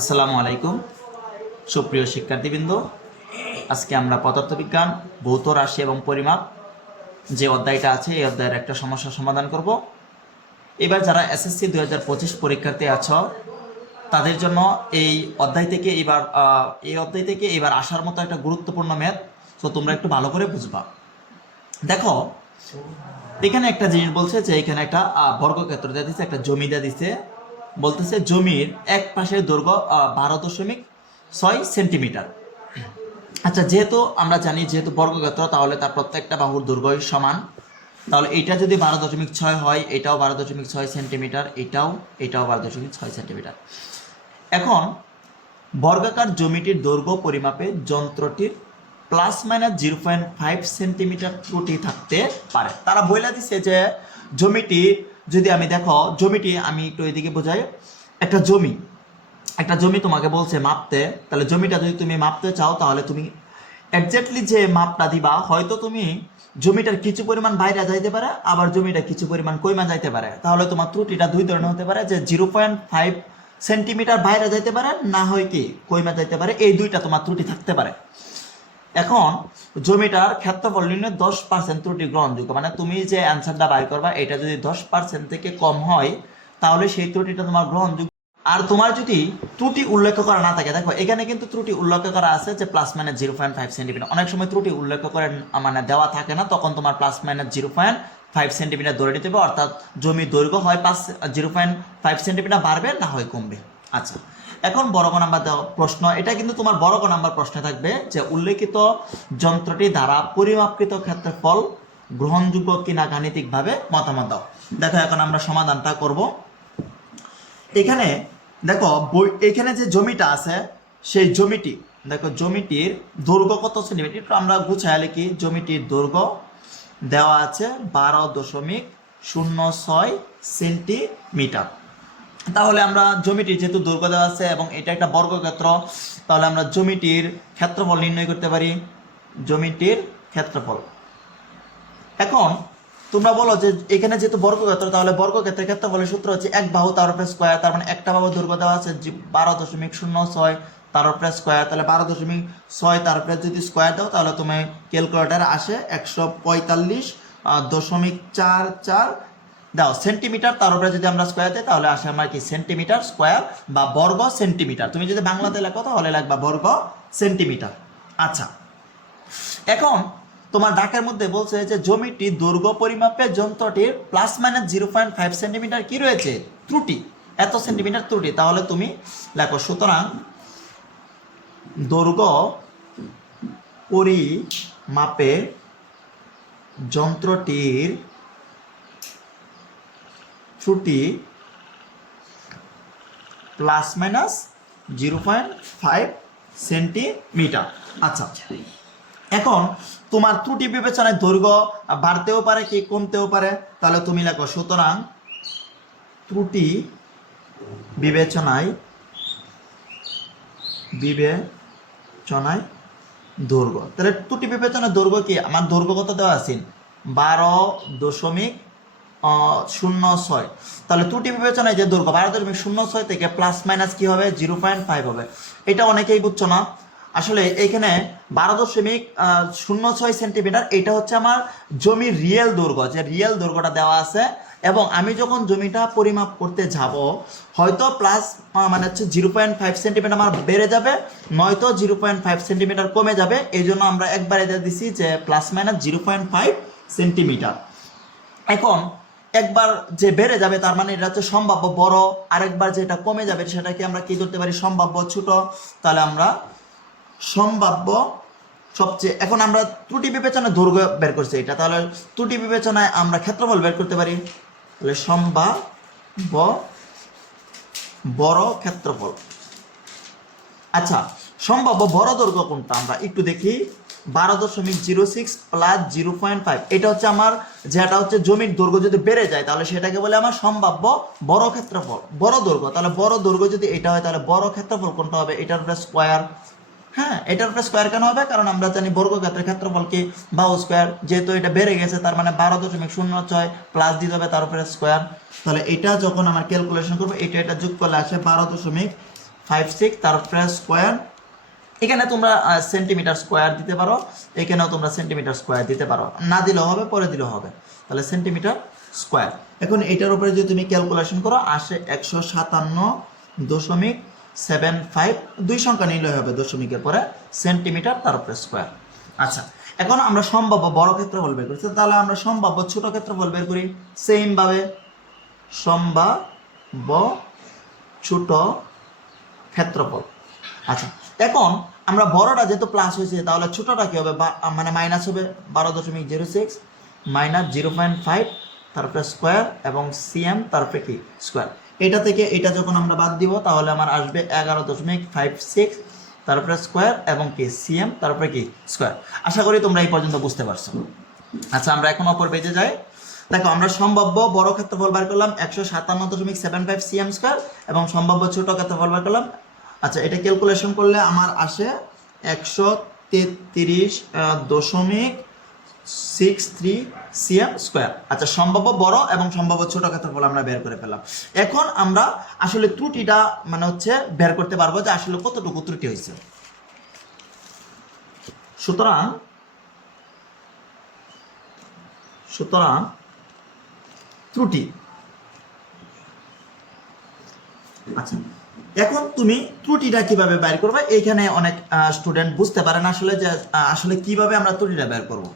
আসসালামু আলাইকুম সুপ্রিয় শিক্ষার্থীবৃন্দ। আজকে আমরা পদার্থবিজ্ঞান, ভৌত রাশি এবং পরিমাপ যে অধ্যায়টা আছে এই অধ্যায়ের একটা সমস্যার সমাধান করব। এবার যারা এসএসসি 2025 পরীক্ষার্থী আছো তাদের জন্য এই অধ্যায় থেকে এবার আসার মতো একটা গুরুত্বপূর্ণ ম্যাথ। তো তোমরা একটু ভালো করে বুঝবা। দেখো, এখানে একটা জিনিস বলছে যে এখানে একটা বর্গক্ষেত্র দিয়ে দিচ্ছে, একটা জমি দিয়ে দিচ্ছে। বলতেছে জমির এক পাশের দৈর্ঘ্য 12.6 সেন্টিমিটার। আচ্ছা, যেহেতু আমরা জানি যেহেতু বর্গক্ষেত্র, তাহলে তার প্রত্যেকটা বাহুর দৈর্ঘ্যই সমান। তাহলে এটা যদি 12.6 হয়, এটাও 12.6 সেন্টিমিটার, এটাও 12.6 সেন্টিমিটার। এখন বর্গাকার জমিটির দৈর্ঘ্য পরিমাপে যন্ত্রটির ±0.5 সেন্টিমিটার ত্রুটি থাকতে পারে। তারা বলে দিচ্ছে যে জমিটি যদি জমিটি আমি একটু এদিকে বোঝাই। একটা জমি তোমাকে বলছে মাপতে, তাহলে জমিটা যদি তুমি মাপতে চাও তাহলে তুমি এক্স্যাক্টলি যে মাপটা দিবা, হয়তো তুমি জমিটার কিছু পরিমাণ বাইরে যাইতে পারে, আবার জমিটা কিছু পরিমাণ কইমা যাইতে পারে। তাহলে তোমার ত্রুটিটা দুই ধরনের হতে পারে, যে 0.5 সেন্টিমিটার বাইরে যাইতে পারে, না হয় কি কইমা যাইতে পারে। এই দুইটা তোমার ত্রুটি থাকতে পারে। এখন জমিটার ক্ষেত্রফল নির্ণয় 10% ত্রুটি গ্রহণযোগ্য, মানে তুমি যে অ্যান্সারটা বাইর করবা এটা যদি 10% থেকে কম হয় তাহলে সেই ত্রুটিটা তোমার গ্রহণযোগ্য। আর তোমার যদি ত্রুটি উল্লেখ করা না থাকে, দেখো এখানে কিন্তু ত্রুটি উল্লেখ করা আছে যে ±0.5 সেন্টিমিটার। অনেক সময় ত্রুটি উল্লেখ করে মানে দেওয়া থাকে না, তখন তোমার ±0.5 সেন্টিমিটার ধরে নিতে হবে, অর্থাৎ জমির দৈর্ঘ্য হয় 0.5 সেন্টিমিটার বাড়বে, না হয় কমবে। আচ্ছা, এখন বর্গ নাম্বার দেওয়া প্রশ্ন, এটা কিন্তু তোমার বর্গ নাম্বার প্রশ্নে থাকবে যে উল্লেখিত যন্ত্রটি দ্বারা পরিমাপকৃত ক্ষেত্রফল গ্রহণযোগ্য কিনা গাণিতিকভাবে মতামত দাও। দেখো এখন আমরা সমাধানটা করব। এখানে দেখো এখানে যে জমিটা আছে সেই জমিটি, দেখো জমিটির দৈর্ঘ্য কত সেন্টিমিটার, একটু আমরা গুছায় লিখি। জমিটির দৈর্ঘ্য দেওয়া আছে 12.06 সেন্টিমিটার। তাহলে আমরা জমিটির যেহেতু দৈর্ঘ্য দেওয়া আছে এবং এটা একটা বর্গক্ষেত্র, তাহলে আমরা জমিটির ক্ষেত্রফল নির্ণয় করতে পারি। জমিটির ক্ষেত্রফল, এখন তোমরা বলো যে এখানে যেহেতু বর্গক্ষেত্র, তাহলে বর্গক্ষেত্রের ক্ষেত্রফলের সূত্র হচ্ছে এক বাহু তার উপরে স্কোয়ার। তার মানে একটা বাহু দৈর্ঘ্য দেওয়া আছে 12.06 তার উপরে স্কোয়ার, তাহলে 12.6 তার উপরে যদি স্কোয়ার দাও তাহলে তুমি ক্যালকুলেটার আসে 145.44 দাও সেন্টিমিটার। তার উপরে যদি আমরা স্কোয়ার দিই তাহলে আসে আমার কি সেন্টিমিটার স্কোয়ার বা বর্গ সেন্টিমিটার। তুমি যদি বাংলাতে লেখো তাহলে লাগবা বর্গ সেন্টিমিটার। আচ্ছা, এখন তোমার ডাকের মধ্যে বলছে যে জমিটি দৈর্ঘ্য পরিমাপে যন্ত্রটির ±0.5 সেন্টিমিটার কি রয়েছে ত্রুটি, এত সেন্টিমিটার ত্রুটি। তাহলে তুমি লেখো, সুতরাং দৈর্ঘ্য পরিমাপে যন্ত্রটির ত্রুটি ±0.5 সেন্টিমিটার। আচ্ছা, এখন তোমার ত্রুটি বিবেচনায় দৈর্ঘ্য বাড়তেও পারে কি কমতেও পারে, তাহলে তুমি লেখো, সুতরাং ত্রুটি বিবেচনায় দৈর্ঘ্য, তাহলে ত্রুটি বিবেচনায় দৈর্ঘ্য কি, আমার দৈর্ঘ্য কত দেওয়া আছে 12.06, তাহলে ত্রুটি বিবেচনায় যে দৈর্ঘ্য 12.06 থেকে প্লাস মাইনাস কি হবে 0.5 হবে। এটা অনেকেই বুঝছো না। আসলে এখানে 12.06 সেন্টিমিটার এটা হচ্ছে আমার জমির রিয়েল দৈর্ঘ্য, যে রিয়েল দৈর্ঘ্যটা দেওয়া আছে। এবং আমি যখন জমিটা পরিমাপ করতে যাব হয়তো প্লাস মানে হচ্ছে 0.5 সেন্টিমিটার আমার বেড়ে যাবে, নয়তো 0.5 সেন্টিমিটার কমে যাবে। এই জন্য আমরা একবারে দিয়ে দিছি যে ±0.5 সেন্টিমিটার। এখন একবার যে বেড়ে যাবে তার মানে এটা হচ্ছে সম্ভাব্য বড়, আরেকবার যেটা কমে যাবে সেটাকে আমরা কি ধরতে পারি সম্ভাব্য ছোট। তাহলে আমরা সম্ভাব্য সবচেয়ে, এখন আমরা ত্রুটি বিবেচনায় দৈর্ঘ্য বের করছি এটা, তাহলে ত্রুটি বিবেচনায় আমরা ক্ষেত্রফল বের করতে পারি। তাহলে সম্ভাব্য বড় ক্ষেত্রফল। আচ্ছা, সম্ভাব্য বড় দৈর্ঘ্য কোনটা আমরা একটু দেখি। 12.06 প্লাস 0.5 এটা হচ্ছে আমার, যেটা হচ্ছে জমির দৈর্ঘ্য যদি বেড়ে যায় তাহলে সেটাকে বলে আমার সম্ভাব্য বড় ক্ষেত্রফল, বড় দৈর্ঘ্য। তাহলে বড় দৈর্ঘ্য যদি এটা হয় তাহলে বড় ক্ষেত্রফল কোনটা হবে, এটার উপরে স্কোয়ার। হ্যাঁ, এটার উপরে স্কোয়ার কেন হবে, কারণ আমরা জানি বর্গক্ষেত্রের ক্ষেত্রফল কি বাহু স্কোয়ার, যেহেতু এটা বেড়ে গেছে তার মানে 12.06 প্লাস দিতে হবে তার উপরে স্কোয়ার। তাহলে এটা যখন আমার ক্যালকুলেশন করবো এটা যোগ করলে আসে 56 তারপরে স্কোয়ার, এখানে তোমরা সেন্টিমিটার স্কোয়ার দিতে পারো, এখানেও তোমরা সেন্টিমিটার স্কোয়ার দিতে পারো, না দিলেও হবে, পরে দিলেও হবে। তাহলে সেন্টিমিটার স্কোয়ার। এখন এটার উপরে যদি তুমি ক্যালকুলেশন করো আসে 157.75, দুই সংখ্যা নিলে হবে দশমিকের পরে সেন্টিমিটার তারপরে স্কোয়ার। আচ্ছা, এখন আমরা সম্ভাব্য বড় ক্ষেত্রফল বের করছি, তাহলে আমরা সম্ভাব্য ছোট ক্ষেত্রফল বের করি সেম ভাবে। সম্ভাব্য ছোট ক্ষেত্রফল। আচ্ছা, এখন আমরা বড়টা যেহেতু প্লাস হয়েছে তাহলে ছোটটা কি হবে, মানে মাইনাস হবে 12.06 মাইনাস 0.5 তারপরে স্কোয়ার এবং সিএম তারপরে কি স্কোয়ার। এটা থেকে এটা যখন আমরা বাদ দিব তাহলে আমার আসবে 11.56 তারপরে স্কোয়ার এবং কি সিএম তারপরে কি স্কোয়ার। আশা করি তোমরা এই পর্যন্ত বুঝতে পারছো। আচ্ছা, আমরা এখন অপর পেজে যাই। দেখো, আমরা সম্ভাব্য বড় ক্ষেত্রফল বার করলাম 157.75 সিএম স্কোয়ার এবং সম্ভাব্য ছোট ক্ষেত্রফল বার করলাম। আচ্ছা, এটা ক্যালকুলেশন করলে আমার আসে 133.63 সিএম স্কোয়ার। আচ্ছা, সম্ভাব্য বড় এবং সম্ভাব্য ছোট ক্ষেত্রফল আমরা বের করে ফেললাম। এখন আমরা আসলে ত্রুটিটা মানে হচ্ছে বের করতে পারবো যে আসলে কতটুকু ত্রুটি হয়েছে। সুতরাং ত্রুটি। আচ্ছা, এখন তুমি ত্রুটিটা কিভাবে বের করবে, এখানে অনেক স্টুডেন্ট বুঝতে পারে না আসলে যে আসলে কিভাবে আমরা ত্রুটিটা বের করব।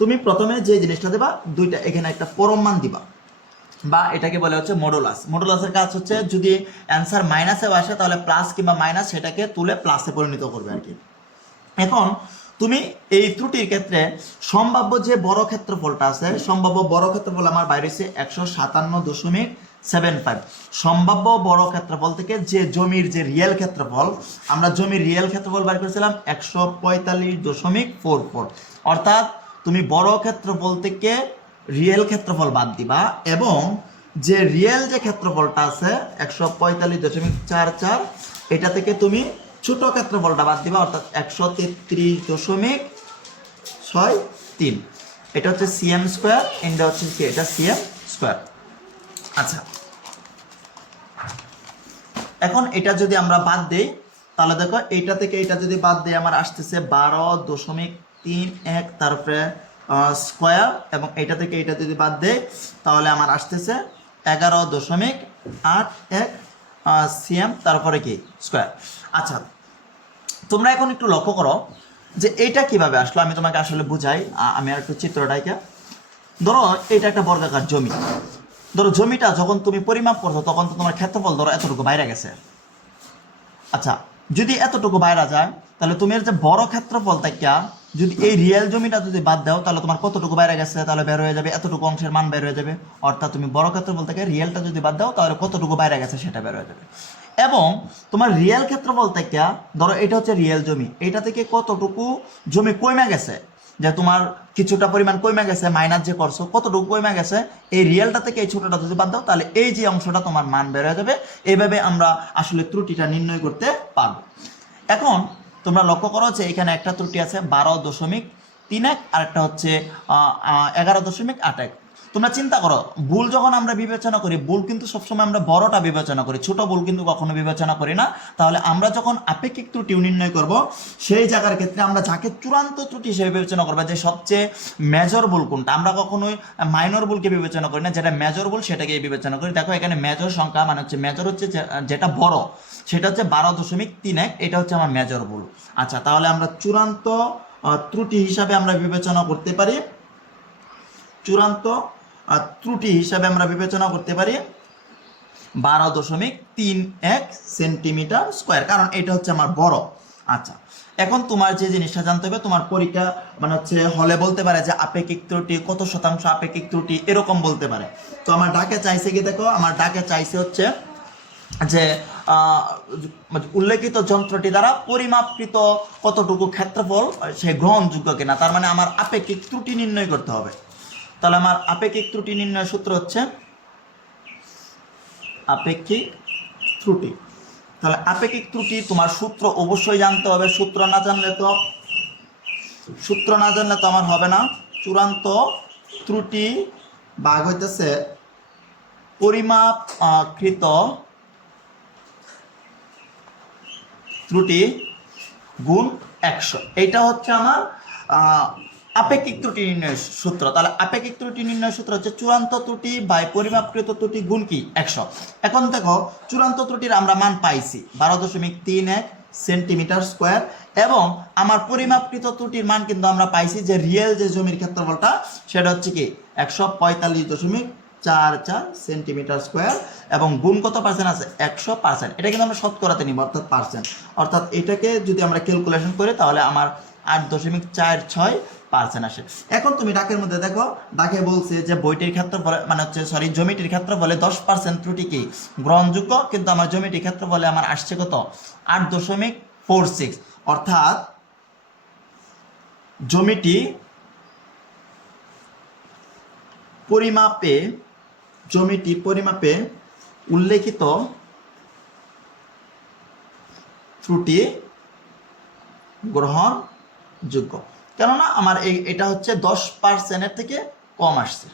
তুমি প্রথমে যে জিনিসটা দেবা, দুইটা এখানে একটা পরম মান দিবা, বা এটাকে বলে হচ্ছে মডুলাস। মডুলাসের কাজ হচ্ছে যদি অ্যান্সার মাইনাসেও আসে তাহলে প্লাস কিংবা মাইনাস সেটাকে তুলে প্লাসে পরিণত করবে আর কি। এখন তুমি এই ত্রুটির ক্ষেত্রে সম্ভাব্য যে বড় ক্ষেত্রফলটা আছে, সম্ভাব্য বড় ক্ষেত্রফল আমার বাইরে হচ্ছে 157.75। সম্ভাব্য বড় ক্ষেত্রফল থেকে যে জমির যে রিয়েল ক্ষেত্রফল, আমরা জমির রিয়েল ক্ষেত্রফল বাইর করেছিলাম 145.44। অর্থাৎ তুমি বড় ক্ষেত্রফল থেকে রিয়েল ক্ষেত্রফল বাদ দিবা এবং যে রিয়েল যে ক্ষেত্রফলটা আছে 145.44, এটা থেকে তুমি ছোট ক্ষেত্রফলটা বাদ দিবা, অর্থাৎ 133.63। এটা হচ্ছে সিএম স্কোয়ার, এটা হচ্ছে কি, এটা সিএম স্কোয়ার। আচ্ছা, এখন এটা যদি আমরা বাদ দেই তাহলে দেখো এইটা থেকে এটা যদি বাদ দেই আমার আসতেছে 12.31 তারপরে স্কোয়ার, এবং এটা থেকে এটা যদি বাদ দেই তাহলে আমার আসতেছে 11.81 সিএম তারপরে কি স্কোয়ার। আচ্ছা, তোমরা এখন একটু লক্ষ্য করো যে এইটা কিভাবে আসলো, আমি তোমাকে আসলে বুঝাই। আমি আর একটু চিত্রটাকে, ধরো এটা একটা বর্গাকার জমি। ধরো জমিটা যখন তুমি পরিমাপ করছো তখন তো তোমার ক্ষেত্রফল ধরো এতটুকু বাইরে গেছে। আচ্ছা, যদি এতটুকু বাইরে যায় তাহলে তুমি এর যে বড় ক্ষেত্রফল থেকে যদি এই রিয়েল জমিটা যদি বাদ দাও তাহলে তোমার কতটুকু বাইরে গেছে, তাহলে বের হয়ে যাবে এতটুকু অংশের মান বের হয়ে যাবে। অর্থাৎ তুমি বড় ক্ষেত্রফল থেকে রিয়েলটা যদি বাদ দাও তাহলে কতটুকু বাইরে গেছে সেটা বের হয়ে যাবে। এবং তোমার রিয়েল ক্ষেত্রফল থেকে ধরো এটা হচ্ছে রিয়েল জমি, এটা থেকে কতটুকু জমি কমে গেছে, যে তোমার কিছুটা পরিমাণ কমে গেছে, মাইনাস যে করছো কতটুকু কমে গেছে, এই রিয়েলটা থেকে এই ছোটটা যদি বাদ দাও তাহলে এই যে অংশটা তোমার মান বের হয়ে যাবে। এইভাবে আমরা আসলে ত্রুটিটা নির্ণয় করতে পারবো। এখন তোমরা লক্ষ্য করো যে এখানে একটা ত্রুটি আছে 12.31 আর একটা হচ্ছে 11.81। তোমরা চিন্তা করো, ভুল যখন আমরা বিবেচনা করি, ভুল কিন্তু সবসময় আমরা বড়টা বিবেচনা করি, ছোট ভুল কিন্তু কখনো বিবেচনা করি না। তাহলে আমরা যখন আপেক্ষিক ত্রুটি নির্ণয় করব সেই জায়গার ক্ষেত্রে আমরা যাকে চূড়ান্ত ত্রুটি হিসেবে বিবেচনা করবো, যে সবচেয়ে মেজর ভুল কোনটা, আমরা কখনোই মাইনর ভুলকে বিবেচনা করি না, যেটা মেজর ভুল সেটাকে বিবেচনা করি। দেখো এখানে মেজর সংখ্যা মানে হচ্ছে মেজর হচ্ছে যেটা বড় সেটা হচ্ছে 12.31, এটা হচ্ছে আমার মেজর ভুল। আচ্ছা, তাহলে আমরা চূড়ান্ত ত্রুটি হিসাবে আমরা বিবেচনা করতে পারি, চূড়ান্ত ত্রুটি হিসাবে আমরা বিবেচনা করতে পারি 12.31 সেন্টিমিটার স্কোয়ার, কারণ এটা হচ্ছে আমার বড়। আচ্ছা, এখন তোমার যে জিনিসটা জানতে হবে, তোমার পরীক্ষা মানে হচ্ছে হলে বলতে পারে যে আপেক্ষিক ত্রুটি কত শতাংশ আপেক্ষিক ত্রুটি এরকম বলতে পারে। তো আমার ডাকে চাইছে কি, দেখো আমার ডাকে চাইছে হচ্ছে যে উল্লেখিত যন্ত্রটি দ্বারা পরিমাপকৃত কতটুকু ক্ষেত্রফল সে গ্রহণযোগ্য কিনা, তার মানে আমার আপেক্ষিক ত্রুটি নির্ণয় করতে হবে। তাহলে আমার আপেক্ষিক ত্রুটি নির্ণয় সূত্র হচ্ছে আপেক্ষিক ত্রুটি। তাহলে আপেক্ষিক ত্রুটি তোমার সূত্র অবশ্যই জানতে হবে, সূত্র না জানলে তো আমার হবে না। চূড়ান্ত ত্রুটি ভাগ হইতেছে পরিমাপকৃত ত্রুটি গুণ 100, এইটা হচ্ছে আমার আপেক্ষিক ত্রুটি নির্ণয়ের সূত্র। তাহলে আপেক্ষিক ত্রুটি নির্ণয়ের সূত্র হচ্ছে চূড়ান্ত ত্রুটি বাই পরিমাপকৃত ত্রুটি গুণ কি 100। এখন দেখো চূড়ান্ত ত্রুটির আমরা মান পাইছি 12.31 সেন্টিমিটার স্কোয়ার, এবং আমার পরিমাপকৃত ত্রুটির মান কিন্তু আমরা পাইছি যে রিয়েল যে জমির ক্ষেত্রফলটা সেটা হচ্ছে কি 145.44 সেন্টিমিটার স্কোয়ার, এবং গুণ কত পার্সেন্ট আছে 100%। এটা কিন্তু আমরা শতকরাতে নিব অর্থাৎ পার্সেন্ট, অর্থাৎ এটাকে যদি আমরা ক্যালকুলেশন করি তাহলে আমার 8.46% আসে। এখন তুমি ডাকের মধ্যে দেখো, ডাকে বলছে যে বইটির ক্ষেত্রফলে মানে হচ্ছে সরি জমিটির ক্ষেত্রফলে 10% ত্রুটি কি গ্রহণযোগ্য, কিন্তু আমার জমিটির ক্ষেত্রফলে আমার আসছে কত 8.46, অর্থাৎ জমিটি পরিমাপে উল্লেখিত ত্রুটি গ্রহণযোগ্য, কেননা আমার এটা হচ্ছে 10%-এর থেকে কম আসছে।